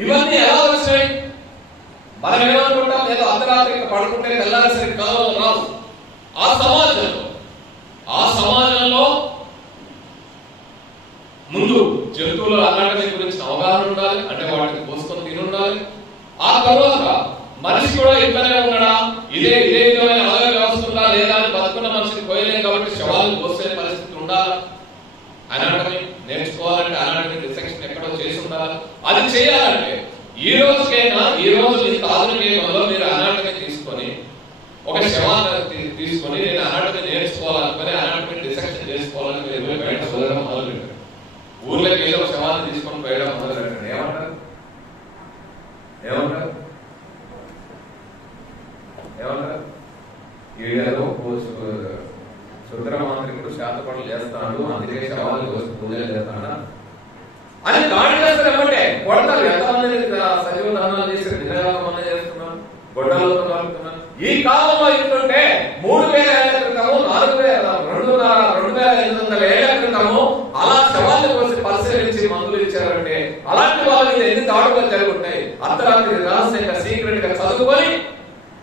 ఇవన్నీ ఎలా వచ్చినాయి? మనం ఏమనుకుంటాం, ఏదో అర్ధరాత్రి పడుకుంటే తెల్లారేసరికి కలవలు రావు. ఆ సమాజంలో ముందు జంతువుల అనాటమీ గురించి అవగాహన ఉండాలి, అంటే వాటిని పోసుకొని తిని ఉండాలి. ఆ తర్వాత మనిషి కూడా ఇట్లనే ఉన్నాడా, ఇదే విధమైన ఆదాయ వ్యవస్థ ఉందా లేదా అని బతుకున్న మనిషిని కోయలేం కాబట్టి శవాలను పోసే పరిస్థితి ఉండాలి. అనాటమీ నేర్చుకోవాలంటే అనాటమీ డిసెక్షన్ ఎక్కడో చేసి ఉండాలి. అది చేయాలంటే ఈ రోజు ఇంత ఆధునిక యుగంలో మీరు అనాటమీ తీసుకొని ఒక శవాన్ని తీసుకొని నేను అనాటమీ నేర్చుకోవాలనుకుని అనాటమీ డిసెక్షన్ చేసుకోవాలని మీరు బయట చదవడం మొదలుపెట్టారు. ఊర్లోకి ఏదో శవాన్ని తీసుకొని పోయడం మొదలుపెట్టారు. ఏమంటారు ఈడేదో శుద్రమాంత్రికుడు శాతపడులు చేస్తాడు, అందుకే శవాలు పూజలు చేస్తాడా అని దాడి చేస్తారు. ఏమంటే కొడతారు. ఎంతమంది సజీవ దానాలు చేసి నిజంగా చేస్తున్నాను, గొడ్డలతో నలుపుతున్నాను. ఈ కాలంలో ఏంటంటే 3000 ఏళ్ల క్రితము 2500 ఏళ్ల క్రితము అలా శవాన్ని కోసి పరిశీలించి మందులు ఇచ్చారంటే అలాంటి వాళ్ళ మీద ఎన్ని దాడులు జరుగుతాయి. అర్ధరాత్రి రహస్యంగా సీక్రెట్ గా చదువుకొని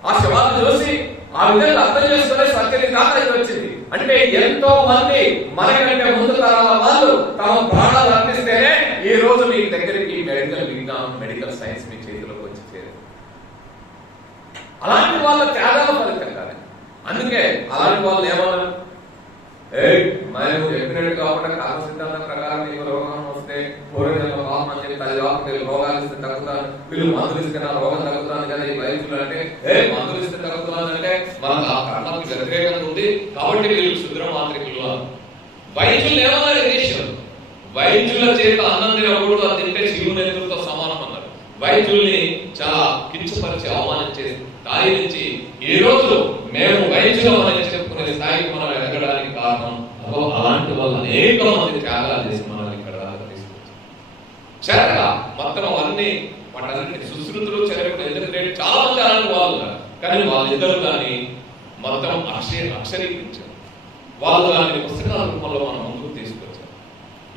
ఆ శవాన్ని చూసి ఆ విధంగా అర్థం చేసుకునే సత్యని కాక వచ్చింది. అంటే ఎంతో మంది మనకంటే ముందు తరాల వాళ్ళు తమ ప్రాణాలు అర్పిస్తేనే ఈ రోజు మీ దగ్గరికి మెడికల్ విజ్ఞానం, మెడికల్ సైన్స్ మీ చేతిలోకి వచ్చి చేరు. అలాంటి వాళ్ళ త్యాగాల ఫలితం కాదు. అందుకే అలాంటి వాళ్ళు ఏమన్నారు, మేము చెప్పినట్టు కాకుండా కాల సిద్ధాంతం ప్రకారం మీకు రోగం వస్తే పూర్వజన్మ పాపం అని చెప్పి 10 వాక్యాలు రోగాలు ఇస్తే తగ్గుతాను, వీళ్ళు మందులు ఇస్తే నా రోగం తగ్గుతాను కదా ఈ వైద్యులు అంటే మందులు ఇస్తే తగ్గుతున్నాను అంటే మన ఆ కర్మకి వ్యతిరేకంగా ఉంది కాబట్టి వీళ్ళు శుద్రమాంత్రికులు. వైద్యులు ఏమన్నారు? వైద్యుల చేత అన్నం తినకూడదు, అది తింటే శివుని ఎదురుతో సమానం అన్నారు. వైద్యుల్ని చాలా కించపరిచి అవమానించే స్థాయి నుంచి ఈ రోజు మేము వైద్యులం అని చెప్పుకునే స్థాయికి మనం ఎదగడానికి కారణం అలాంటి వాళ్ళు అనేక మంది త్యాగాలు చేసి మనల్ని ఇక్కడ తీసుకొచ్చారు. మొత్తం అవన్నీ వాటన్నింటినీ సుశ్రుతులు చరిత్ర ఎందుకంటే చాలా మంది అలాంటి వాళ్ళు, కానీ వాళ్ళిద్దరు దాన్ని మొత్తం అక్షరీకరించారు. వాళ్ళు దాన్ని పుస్తకాల రూపంలో మనం ముందుకు తీసుకొచ్చారు.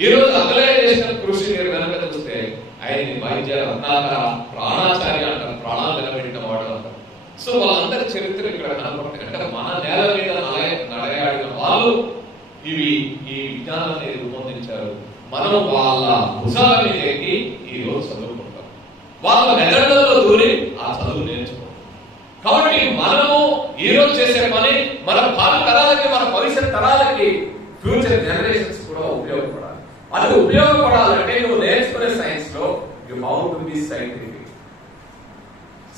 ఈ రోజు అక్కలే చేసిన కృషి మీరు కనుక చూస్తే ఆయన్ని వైద్య రత్నాకర ప్రాణాచార్య అంటారు, ప్రాణాలు నిలబెట్టిన వాడు అంటారు. సో వాళ్ళందరి చరిత్ర ఇక్కడ కనపడుతుంది. అంటే మన నేల మీద నడయాడిన వాళ్ళు ఈ విజ్ఞానాన్ని రూపొందించారు. మనం వాళ్ళ భుజాల మీద ఎక్కి ఈ రోజు చదువుకుంటాం, వాళ్ళ మెదడులలో దూరి ఆ చదువు నేర్చుకుంటాం. కాబట్టి మనము ఈ రోజు చేసే పని మన భావి తరాలకి, మన భవిష్యత్ తరాలకి, ఫ్యూచర్ జనరేషన్స్ కూడా ఉపయోగపడాలి. అది ఉపయోగపడాలంటే నువ్వు నేర్చుకునే సైన్స్ లో you how to be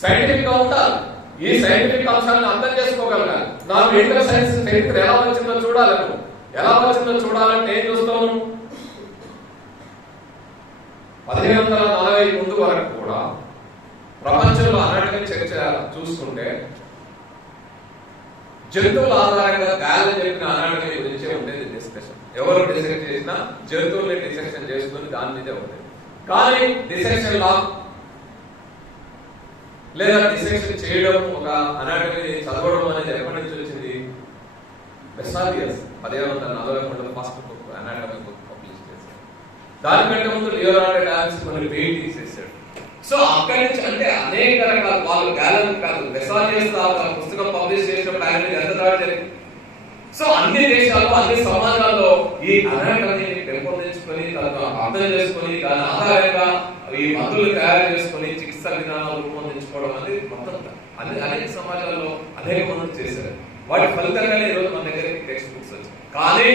scientific గా ఉండాలి. ఈ సైంటిఫిక్ అంశాలను అర్థం చేసుకోగలగాలి. నాకు ఇంటర్ సైన్స్ చరిత్ర ఎలా వచ్చిందో చూడాలి. ఎలా వచ్చిందో చూడాలంటే ఏం చూస్తాము? 1540 ముందు వరకు కూడా ప్రపంచంలో అనాటమీ చర్చ చూసుకుంటే జంతువుల ఆధారంగా గాలి చెప్పిన అనాటమీ గురించే ఉండేది డిస్కషన్. ఎవరు డిసెక్ట్ చేసినా జంతువుల్ని డిసెక్షన్ చేసుకుని దాని మీదే ఉండేది. కానీ డిసెక్షన్ లా లేదా డిసెక్షన్ చేయడం, ఒక అనాటమీ చదవడం అనేది ఎప్పటి నుంచి వచ్చింది? బెసాలియస్ 1543 first book anatomy book publish చేశారు. దానికంటే ముందు లియోనార్డో డా వించి కొన్ని పెయింటింగ్స్ చేశాడు. సో అక్కడి నుంచి అంటే అనేక రకాల వాళ్ళు గ్యాలరీ కాదు బెసాలియస్ పుస్తకం పబ్లిష్ చేసినప్పుడు ఆయన ఎంత దాడి జరిగింది. సో అన్ని దేశాల్లో, అన్ని సమాజాల్లో ఈ అనాటమీని పెంపొందించుకొని అర్థం చేసుకొని దాని ఆధారంగా ఈ మందులు తయారు చేసుకొని చికిత్సా విధానాలు రూపొందించుకోవడం అనేది మొత్తం అనేక సమాజాల్లో అనేక మంది చేశారు. వాటి ఫలితంగానే ఈరోజు మన దగ్గరికి టెక్స్ట్ బుక్స్ వచ్చాయి. కానీ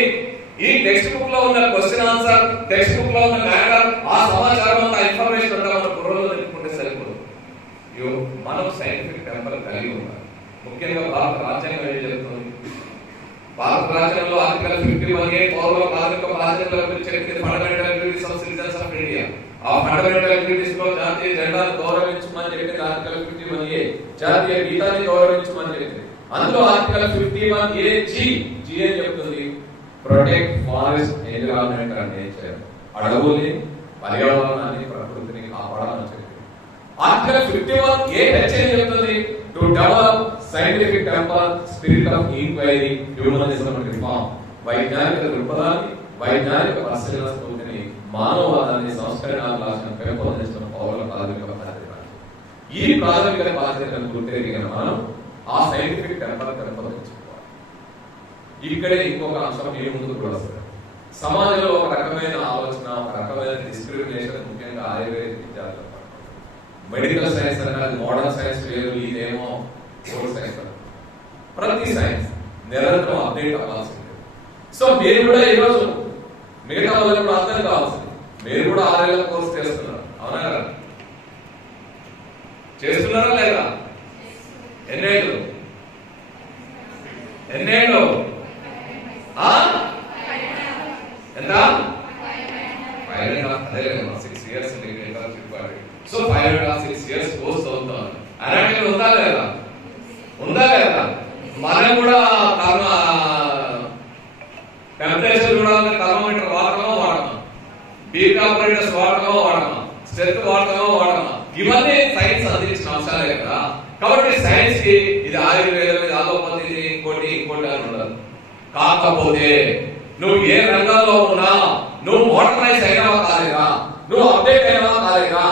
ఈ టెక్స్ట్ బుక్ లో ఉన్న క్వశ్చన్ ఆన్సర్, టెక్స్ట్ బుక్ లో ఉన్న మ్యాటర్, ఆ సమాచారం అంతా ఇన్ఫర్మేషన్ అంతా మన బుర్రలో నింపుకుంటే సరిపోదు. మనం సైంటిఫిక్ టెంపర్ కలిగి ఉండాలి. ముఖ్యంగా భారత రాజ్యాంగం ఏం చెప్తుంది? భారత రాజ్యాంగంలో ఆర్టికల్ 51A పౌర కార్మిక బాధ్యతల గురించి చెప్పింది. Fundamental duties of citizens of India. ఆ ఫండమెంటల్ డ్యూటీస్ లో జాతీయ జెండాను గౌరవించమని చెప్పింది ఆర్టికల్ 51A. జాతీయ గీతాన్ని గౌరవించమని చెప్పింది. అందులో ఆర్టికల్ 51AG అని చెప్తుంది protect forest environment and nature. అడవుల్ని, పర్యావరణాన్ని, ప్రకృతిని కాపాడాలని చెప్పింది. ఆర్టికల్ 51AH ఏం చెప్తుంది? To develop scientific temper, spirit of enquiry, humanism and reform. వైజ్ఞానిక దృక్పథాన్ని, వైజ్ఞానిక పరిశీలన స్ఫూర్తిని, మానవవాదాన్ని, సంస్కరణాభిలాషను పెంపొందించడం పౌరుల ప్రాథమిక ఈ ప్రాథమిక బాధ్యతను గుర్తెరిగిన మనం ఆ సైంటిఫిక్ టెంపర్ పెంపొందించుకోవాలి. ఇక్కడే ఇంకొక అంశం మీ ముందు కూడా వస్తుంది. సమాజంలో ఒక రకమైన ఆలోచన, ఒక రకమైన డిస్క్రిమినేషన్, ముఖ్యంగా ఆయుర్వేద విద్యార్థులు. మెడికల్ సైన్స్ అనేది మోడర్న్ సైన్స్ వేరు, ఇదేమో ఓల్డ్ సైన్స్. ప్రతి సైన్స్ నిరంతరం అప్డేట్ అవ్వాల్సింది. సో మీరు కూడా ఈరోజు మిగతా వాళ్ళకి కూడా అర్థం కావాల్సింది. మీరు కూడా 6 ఏళ్ల కోర్స్ చేస్తున్నారు, అవునా కదా? చేస్తున్నారా లేదా? ఎన్నేళ్ళు? ఎంత? 6 years. సో 5.5-6 years కోర్స్ అవుతాం. అలాంటి ఉందా లేదా? ఉందా లేదా? మనం కూడా టెంపరేచర్ చూడాలంటే థర్మోమీటర్ వాడటమో వాడమా, బీట్ ఆపరేటర్స్ వాడటమో వాడమా, స్ట్రెంత్ వాడటమో వాడమా, ఇవన్నీ సైన్స్ అందించిన అంశాలే కదా. కాబట్టి సైన్స్ కి ఇది ఆయుర్వేదం, ఇది అలోపతి, ఇది ఇంకోటి అని ఉండదు. కాకపోతే నువ్వు ఏ రంగంలో ఉన్నా, నువ్వు మోడర్నైజ్ అయినావా కాలేదా, నువ్వు అప్డేట్ అయినావా కాలేదా,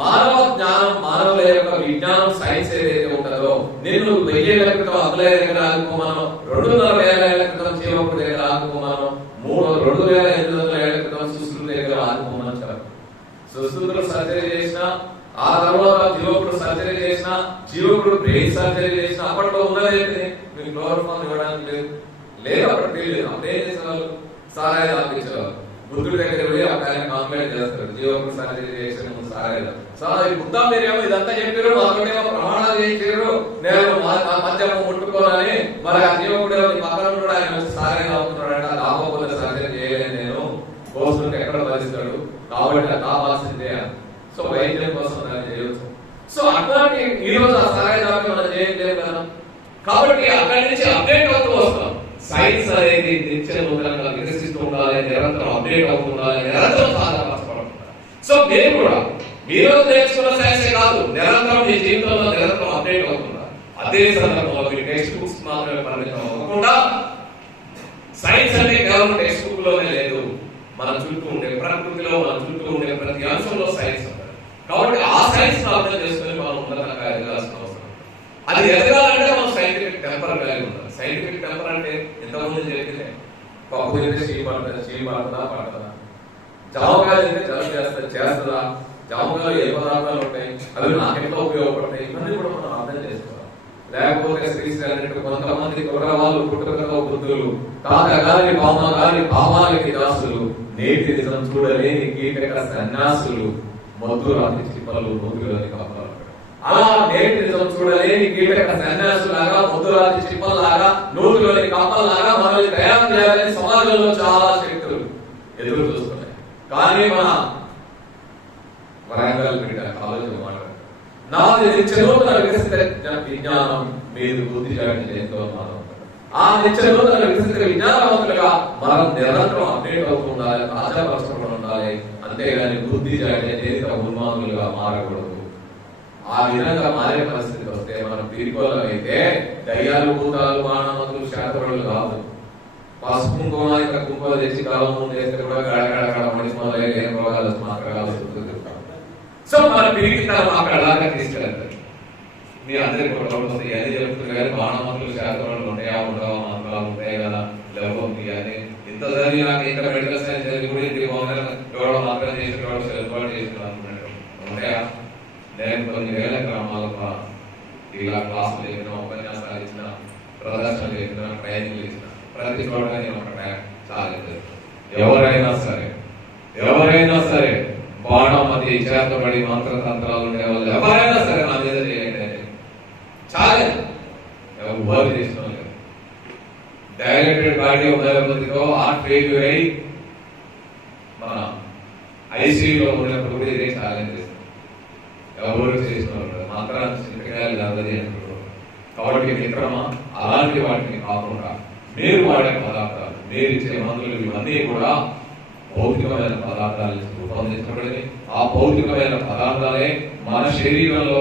మానవ జ్ఞానం, మానవుల యొక్క విజ్ఞానం, సైన్స్ ఏదైతే ఉంటుందో, నేను 1000 ఏళ్ల క్రితం అబ్దులయ్య దగ్గర ఆదుకోమను, 2,500 ఏళ్ల క్రితం జీవకుడి దగ్గర ఆదుకోమను, 2,800 ఏళ్ల క్రితం సుశ్రుతుల దగ్గర ఆదుకోమని చెప్పారు. సుశ్రుతులు సర్జరీ చేసిన, ఆ తర్వాత జీవకుడు సర్జరీ చేసిన, జీవకుడు బ్రెయిన్ సర్జరీ చేసిన, అప్పట్లో ఉన్నది మీకు క్లోరోఫామ్ ఇవ్వడానికి లేదు, అప్పటికి లేదు. అప్పుడు ఏం చేసేవాళ్ళు? సారాయి తాపించేవాళ్ళు. బుద్ధుడి దగ్గర పోయి ఆయన కాంప్లైంట్ చేస్తారు, జీవకుడు సర్జరీ చేసిన ముందు సారాయి. ఈ బుద్ధ మీరేమో ఇదంతా చెప్పారు, మాతోటేమో ప్రమాణాలు చేయించారు, నేను మద్యము ముట్టుకోనని. మరి ఆ జీవకుడు పక్కన కూడా ఆయన వచ్చి సారాయి తాగుతున్నాడు అంటే, అది ఆపకపోతే సర్జరీ చేయలేను నేను, కోసుకుంటే ఎక్కడ భరిస్తాడు, కాబట్టి అది కావాల్సిందే. సో వైద్యం కోసం దాన్ని చేయవచ్చు. సో అట్లాంటి ఈ రోజు ఆ సారాయి తాపి మనం చేయలేము కదా. కాబట్టి అక్కడి నుంచి అప్డేట్ అవుతూ వస్తాం. సైన్స్ అనేది నిత్య నూతనంగా వికసిస్తూ ఉండాలి, నిరంతరం అప్డేట్ అవుతూ ఉండాలి, నిరంతరం సాధనపరచబడుతుంది. సో మీరు కూడా మీరు నేర్చుకున్న సైన్సే కాదు, నిరంతరం మీ జీవితంలో నిరంతరం అప్డేట్ అవుతున్నారు. అదే సందర్భంలో మీ టెక్స్ట్ బుక్స్ మాత్రమే పరిమితం అవ్వకుండా, సైన్స్ అంటే కేవలం టెక్స్ట్ బుక్ లోనే లేదు, మన చుట్టూ ఉండే ప్రకృతిలో, మన చుట్టూ ఉండే ప్రతి అంశంలో సైన్స్ ఉంటుంది. కాబట్టి ఆ సైన్స్ అర్థం చేసుకుని మనం ఉన్నతంగా ఎదగాల్సిన అవసరం. అది ఎదగాలంటే మనం సైంటిఫిక్ టెంపర్ కలిగి ఉండాలి. సైంటిఫిక్ టెంపర్ అంటే ఎంతమంది చెప్తే పప్పు తింటే పడుతుందా పడుతుందా, జామకాయలు తింటే జలం చేస్తుందా, జామకాయలు ఏ పదార్థాలు ఉంటాయి, అవి నాకు ఎంత ఉపయోగపడతాయి, ఇవన్నీ కూడా మనం అర్థం చేసుకోవాలి. లేకపోతే శ్రీశ్రీ కొంతమంది కుర్రవాళ్ళు, పుట్టుకతో బుద్ధులు, తాతగారి పామగారి పామాలకి దాసులు, నేటి నిజం చూడలేని కీటక సన్యాసులు, మొద్దురాని చిప్పలు నోతులని కప్పలు. అలా నేటి నిజం చూడలేని కీటక సన్యాసులాగా, మొద్దురాని చిప్పల్లాగా, నోతులని కప్పల్లాగా మనల్ని తయారు చేయాలని సమాజంలో చాలా శక్తులు ఎదురు చూస్తున్నాయి. కానీ మన వరంగల్ బిడ్డ కాలేజీ మాట్లాడారు, నాది నిత్యనూతన వికసిత విజ్ఞానం మీరు బుద్ధి జాగ్రత్త చేస్తూ మానవులు. ఆ నిత్యనూతన వికసిత విజ్ఞానవంతులుగా మనం నిరంతరం అప్డేట్ అవుతూ ఉండాలి, ఆచారపరచబడి ఉండాలి. అంతేగాని బుద్ధి జాగ్రత్త ఉన్మాదులుగా మారకూడదు. ఆ విధంగా మారే పరిస్థితి వస్తే మనం పీరుకోలం అయితే దయ్యాలు, భూతాలు, మానవతులు, శాస్త్రులు కాదు. పసుపు కుంకుమ ఇక్కడ కుంకుమ తెచ్చి కాలం ముందు వేస్తే కూడా గడగడ మనిషి మొదలైన రోగాలు మాత్రం. సో మన పిరికితనం అక్కడ దాకా తీసుకెళ్తారు. మీ అందరికి కూడా వస్తాయి, అది చెప్తుంది కానీ మానవతులు, శాస్త్రాలు ఉంటాయా, ఉండవా, మంత్రాలు ఉంటాయి కదా, లేకపోతే అని ఇంత చదివి నాకు ఇంత మెడికల్ సైన్స్ చదివి కూడా ఇంటికి ఎవరో మాత్రం చేసి సెలబ్రేట్ చేస్తున్నారు అనుకున్నాడు. ఉంటాయా? నేను కొన్ని వేల గ్రామాలకు ఇలా క్లాసులు చెప్పిన, ఉపన్యాసాలు ఇచ్చిన, ప్రదర్శనలు చెప్పిన, ట్రైనింగ్లు ఇచ్చిన, ప్రతి చోట నేను ఒక ఛాలెంజ్. ఎవరైనా సరే బాణమతి చేతబడి మంత్రతంత్రాలు ఉండే వాళ్ళు ఎవరైనా సరే నా మీద చేయండి ఛాలెంజ్. ఎవరు చేసిన డైరెక్టెడ్ బాడీ ఆఫ్ హోమియోపతితో హార్ట్ ఫెయిల్యూర్ అయి మన ఐసీయూలో ఉన్నప్పుడు కూడా ఇదే ఛాలెంజ్ చేస్తాం. ఎవరు చేసిన మంత్రాన్ని చింతకాయలు కాదని అంటున్నారు. కాబట్టి మిత్రమా, అలాంటి వాటిని కాకుండా మీరు వాడే పదార్థాలు, మీరు ఇచ్చే మందులు, ఇవన్నీ కూడా భౌతికమైన పదార్థాలు రూపొందించబడింది. ఆ భౌతికమైన పదార్థాలే మన శరీరంలో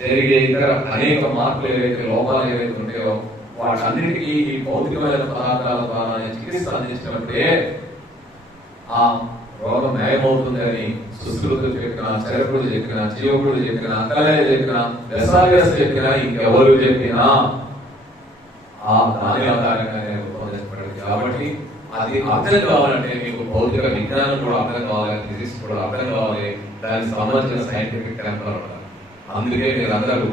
జరిగే ఇతర అనేక మార్పులు ఏవైతే, లోపాలు ఏవైతే ఉంటాయో వాటన్నిటికీ ఈ భౌతికమైన పదార్థాల ద్వారా చికిత్స అందించినప్పుడే ఆ రోగం న్యాయమవుతుంది అని సుశ్రుతులు చెప్పినా, చరకుడు చెప్పినా, జీవకుడు చెప్పినా, అంకలయ్య చెప్పినా, వెసాలియస్ చెప్పినా, ఇంకెవరు చెప్పినా దాని ఆధారంగానే రూపొందించబడింది. కాబట్టి అది అర్థం కావాలంటే మీకు భౌతిక విజ్ఞానం కూడా అర్థం కావాలి, ఫిజిక్స్ కూడా అర్థం కావాలి, దానికి సంబంధించిన సైంటిఫిక్ టెంపర్ ఉండాలి. అందుకే మీరు అందరూ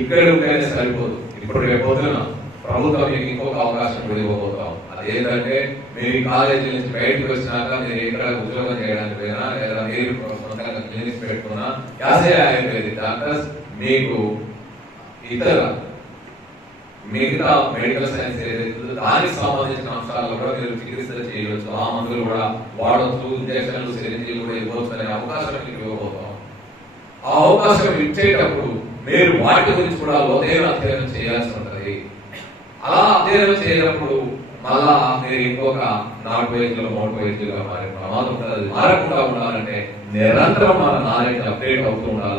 ఇక్కడ ఉంటేనే సరిపోదు. ఇప్పుడు రేపొద్దున ప్రభుత్వం మీకు ఇంకొక అవకాశం కూడా ఇవ్వబోతాం. అదేంటంటే మీరు ఈ కాలేజీ నుంచి బయటకు వచ్చినాక మీరు ఇక్కడ ఉద్యోగం చేయడానికి పోయినా లేదా మీరు సొంతంగా క్లినిక్స్ పెట్టుకున్నా యాసే ఆయుర్వేదిక్ డాక్టర్స్ మీకు ఇతర మిగతా మెడికల్ సైన్స్ ఏదైతే దానికి సంబంధించిన అంశాల్లో కూడా మీరు చికిత్స చేయవచ్చు. ఆ మందులు కూడా వాడవచ్చు, ఇంజక్షన్లు సిరింజీలు కూడా ఇవ్వచ్చు అనే అవకాశం మీకు ఇవ్వబోతాం. ఆ అవకాశం ఇచ్చేటప్పుడు మీరు వాటి గురించి కూడా లోతైన అధ్యయనం చేయాల్సి ఉంటుంది. అలా అధ్యయనం చేయనప్పుడు మళ్ళా మీరు ఇంకొక 4 పేజీలు 3 పేజీలుగా మారే ప్రమాదం ఉంటుంది. మారకుండా ఉండాలంటే నిరంతరం మన నాలెడ్జ్ అప్డేట్ అవుతూ ఉండాలి.